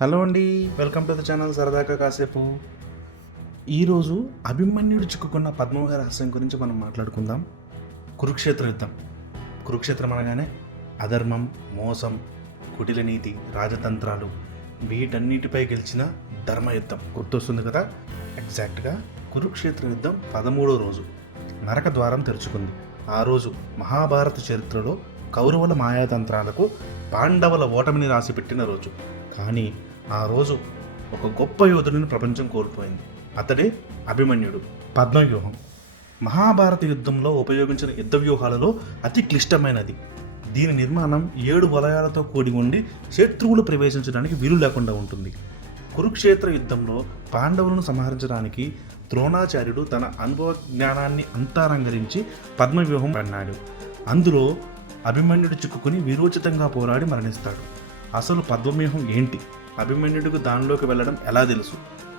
Hello అండి. Welcome to the channel సరదాగా కాసేపు. ఈరోజు అభిమన్యుడు చిక్కుకున్న పద్మవ్యూహ రహస్యం గురించి మనం మాట్లాడుకుందాం. కురుక్షేత్ర యుద్ధం. కురుక్షేత్రం అనగానే అధర్మం మోసం కుటిల నీతి రాజతంత్రాలు వీటన్నిటిపై గెలిచిన ధర్మయుద్ధం. గుర్తొస్తుంది కదా? ఎగ్జాక్ట్గా కురుక్షేత్ర యుద్ధం పదమూడో రోజు. నరక ద్వారం తెరుచుకుంది. ఆ రోజు మహాభారత చరిత్రలో కౌరవుల మాయాతంత్రాలకు పాండవుల ఓటమిని రాసిపెట్టిన రోజు. కానీ ఆ రోజు ఒక గొప్ప యోధుడిని ప్రపంచం కోల్పోయింది. అతడే అభిమన్యుడు. పద్మవ్యూహం. మహాభారత యుద్ధంలో ఉపయోగించిన యుద్ధ వ్యూహాలలో అతి క్లిష్టమైనది. దీని నిర్మాణం ఏడు వలయాలతో కూడి ఉండి శత్రువులు ప్రవేశించడానికి వీలు లేకుండా ఉంటుంది. కురుక్షేత్ర యుద్ధంలో పాండవులను సంహరించడానికి ద్రోణాచార్యుడు తన అనుభవ జ్ఞానాన్ని అంతారంగరించి పద్మవ్యూహం అన్నాడు. అందులో అభిమన్యుడు చిక్కుకుని విరోచితంగా పోరాడి మరణిస్తాడు. అసలు పద్మవ్యూహం ఏంటి? అభిమన్యుడికి దానిలోకి వెళ్ళడం ఎలా తెలుసు?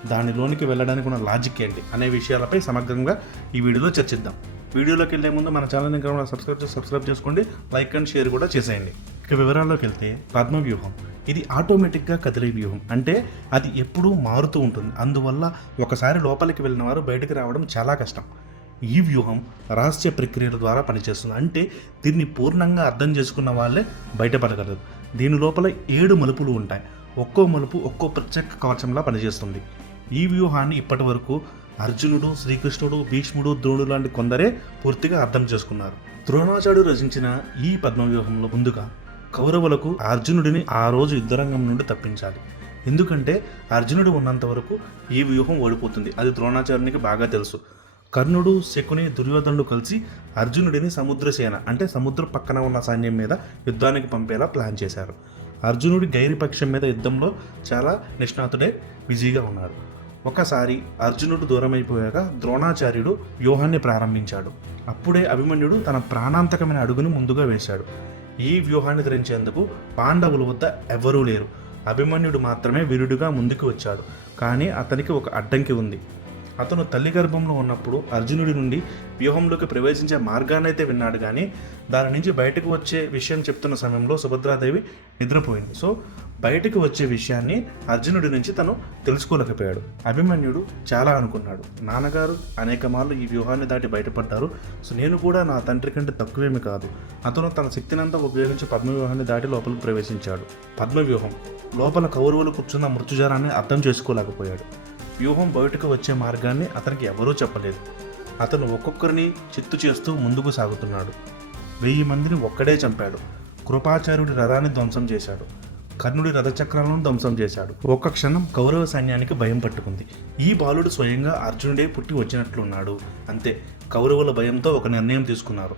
దానిలోనికి వెళ్ళడానికి ఉన్న లాజిక్ ఏంటి? అనే విషయాలపై సమగ్రంగా ఈ వీడియోలో చర్చిద్దాం. వీడియోలోకి వెళ్ళే ముందు మన ఛానల్ని ఇంకా సబ్స్క్రైబ్ చేసి సబ్స్క్రైబ్ చేసుకోండి. లైక్ అండ్ షేర్ కూడా చేసేయండి. ఇక వివరాల్లోకి వెళ్తే పద్మ వ్యూహం ఇది ఆటోమేటిక్గా కదిలే వ్యూహం. అంటే అది ఎప్పుడూ మారుతూ ఉంటుంది. అందువల్ల ఒకసారి లోపలికి వెళ్ళిన వారు బయటకు రావడం చాలా కష్టం. ఈ వ్యూహం రహస్య ప్రక్రియల ద్వారా పనిచేస్తుంది. అంటే దీన్ని పూర్ణంగా అర్థం చేసుకున్న వాళ్ళే బయటపడగలరు. దీని లోపల ఏడు మలుపులు ఉంటాయి. ఒక్కో మలుపు ఒక్కో ప్రత్యేక కవచంలా పనిచేస్తుంది. ఈ వ్యూహాన్ని ఇప్పటి వరకు అర్జునుడు శ్రీకృష్ణుడు భీష్ముడు ద్రోణుడు లాంటి కొందరే పూర్తిగా అర్థం చేసుకున్నారు. ద్రోణాచార్యుడు రచించిన ఈ పద్మవ్యూహంలో ముందుగా కౌరవులకు అర్జునుడిని ఆ రోజు యుద్ధరంగం నుండి తప్పించాలి. ఎందుకంటే అర్జునుడు ఉన్నంత వరకు ఈ వ్యూహం ఓడిపోతుంది. అది ద్రోణాచార్యునికి బాగా తెలుసు. కర్ణుడు శకుని దుర్యోధనుడు కలిసి అర్జునుడిని సముద్రసేన అంటే సముద్ర పక్కన ఉన్న సైన్యం మీద యుద్ధానికి పంపేలా ప్లాన్ చేశారు. అర్జునుడి గైరిపక్షం మీద యుద్ధంలో చాలా నిష్ణాతుడే బిజీగా ఉన్నారు. ఒకసారి అర్జునుడు దూరమైపోయాక ద్రోణాచార్యుడు వ్యూహాన్ని ప్రారంభించాడు. అప్పుడే అభిమన్యుడు తన ప్రాణాంతకమైన అడుగును ముందుగా వేశాడు. ఈ వ్యూహాన్ని ధరించేందుకు పాండవుల వద్ద ఎవరూ లేరు. అభిమన్యుడు మాత్రమే వీరుడిగా ముందుకు వచ్చాడు. కానీ అతనికి ఒక అడ్డంకి ఉంది. అతను తల్లి గర్భంలో ఉన్నప్పుడు అర్జునుడి నుండి వ్యూహంలోకి ప్రవేశించే మార్గాన్నైతే విన్నాడు కానీ దాని నుంచి బయటకు వచ్చే విషయం చెప్తున్న సమయంలో సుభద్రాదేవి నిద్రపోయింది. సో బయటకు వచ్చే విషయాన్ని అర్జునుడి నుంచి తను తెలుసుకోలేకపోయాడు. అభిమన్యుడు చాలా అనుకున్నాడు. నాన్నగారు అనేక మార్లు ఈ వ్యూహాన్ని దాటి బయటపడ్డారు. సో నేను కూడా నా తండ్రి కంటే తక్కువేమి కాదు. అతను తన శక్తినంతా ఉపయోగించి పద్మవ్యూహాన్ని దాటి లోపలికి ప్రవేశించాడు. పద్మవ్యూహం. లోపల కౌరవులు కూర్చున్న మృత్యుజారాన్ని అర్థం చేసుకోలేకపోయాడు. వ్యూహం బయటకు వచ్చే మార్గాన్ని అతనికి ఎవరూ చెప్పలేదు. అతను ఒక్కొక్కరిని చిత్తు చేస్తూ ముందుకు సాగుతున్నాడు. వెయ్యి మందిని ఒక్కడే చంపాడు. కృపాచార్యుడి రథాన్ని ధ్వంసం చేశాడు. కర్ణుడి రథచక్రాలను ధ్వంసం చేశాడు. ఒక్క క్షణం కౌరవ సైన్యానికి భయం పట్టుకుంది. ఈ బాలుడు స్వయంగా అర్జునుడే పుట్టి వచ్చినట్లున్నాడు. అంతే కౌరవుల భయంతో ఒక నిర్ణయం తీసుకున్నారు.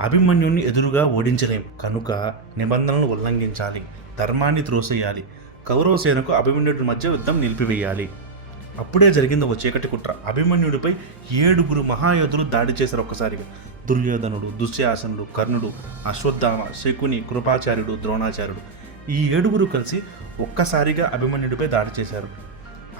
అభిమన్యుణ్ణి ఎదురుగా ఓడించలేం. కనుక నిబంధనలను ఉల్లంఘించాలి. ధర్మాన్ని త్రోసేయాలి కౌరవ సేనకు అభిమన్యుడి మధ్య యుద్ధం నిలిపివేయాలి. అప్పుడే జరిగింది ఒక చీకటి కుట్ర. అభిమన్యుడిపై ఏడుగురు మహాయోధులు దాడి చేశారు ఒక్కసారిగా. దుర్యోధనుడు దుశ్శాసనుడు కర్ణుడు అశ్వత్థామ శకుని కృపాచార్యుడు ద్రోణాచార్యుడు ఈ ఏడుగురు కలిసి ఒక్కసారిగా అభిమన్యుడిపై దాడి చేశారు.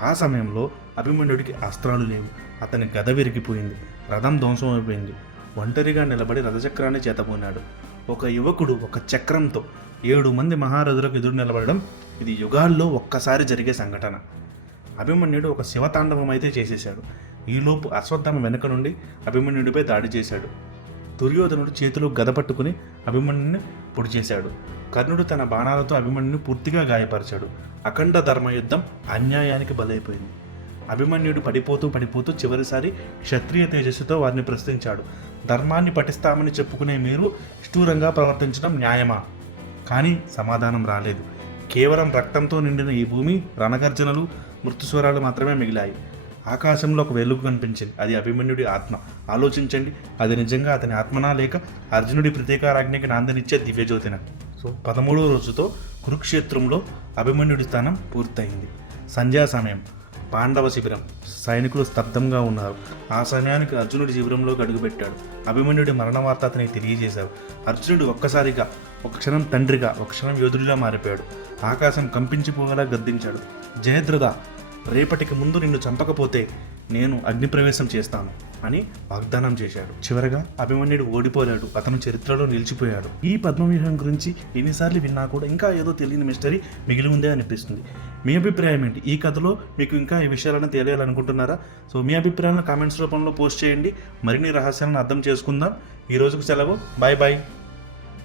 ఆ సమయంలో అభిమన్యుడికి అస్త్రాలు లేవు. అతని గద విరిగిపోయింది. రథం ధ్వంసం అయిపోయింది. ఒంటరిగా నిలబడి రథచక్రాన్ని చేతపోయినాడు ఒక యువకుడు ఒక చక్రంతో ఏడు మంది మహారథులకు ఎదురు నిలబడడం ఇది యుగాల్లో ఒక్కసారి జరిగే సంఘటన. అభిమన్యుడు ఒక శివతాండవం అయితే చేసేశాడు. ఈలోపు అశ్వత్థామ వెనుక నుండి అభిమన్యుడిపై దాడి చేశాడు. దుర్యోధనుడు చేతిలో గదపట్టుకుని అభిమన్యుని పొడి చేశాడు. కర్ణుడు తన బాణాలతో అభిమన్యుని పూర్తిగా గాయపరిచాడు. అఖండ ధర్మయుద్ధం అన్యాయానికి బలైపోయింది. అభిమన్యుడు పడిపోతూ పడిపోతూ చివరిసారి క్షత్రియ తేజస్సుతో వారిని ప్రశ్నించాడు. ధర్మాన్ని పఠిస్తామని చెప్పుకునే మీరు నిష్ఠూరంగా ప్రవర్తించడం న్యాయమా? కానీ సమాధానం రాలేదు. కేవలం రక్తంతో నిండిన ఈ భూమి రణగర్జనలు మృత్యుస్వరాలు మాత్రమే మిగిలాయి. ఆకాశంలో ఒక వెలుగు కనిపించింది. అది అభిమన్యుడి ఆత్మ. ఆలోచించండి. అది నిజంగా అతని ఆత్మనా లేక అర్జునుడి ప్రతీకారాజ్ఞకి నాందనిచ్చే దివ్యజ్యోతిన? సో పదమూడవ రోజుతో కురుక్షేత్రంలో అభిమన్యుడి స్థానం పూర్తయింది. సంధ్యా సమయం. పాండవ శిబిరం. సైనికులు స్తబ్దంగా ఉన్నారు. ఆ సమయానికి అర్జునుడి శిబిరంలోకి అడుగుపెట్టాడు. అభిమన్యుడి మరణ వార్త అతనికి తెలియజేశారు. అర్జునుడు ఒక్కసారిగా ఒక క్షణం తండ్రిగా ఒక క్షణం యోధుడిలా మారిపోయాడు. ఆకాశం కంపించిపోగలా గద్దించాడు. జయద్రథ రేపటికి ముందు నిన్ను చంపకపోతే నేను అగ్నిప్రవేశం చేస్తాను అని వాగ్దానం చేశాడు. చివరగా? అభిమన్యుడు ఓడిపోయాడు అతను చరిత్రలో నిలిచిపోయాడు. ఈ పద్మవ్యూహం గురించి ఎన్నిసార్లు విన్నా కూడా ఇంకా ఏదో తెలియని మిస్టరీ మిగిలి ఉందే అనిపిస్తుంది. మీ అభిప్రాయం ఏంటి? ఈ కథలో మీకు ఇంకా ఈ విషయాలను తెలియాలనుకుంటున్నారా? సో మీ అభిప్రాయాలను కామెంట్స్ రూపంలో పోస్ట్ చేయండి. మరిన్ని రహస్యాలను అర్థం చేసుకుందాం. ఈ రోజుకు సెలవు. Bye bye.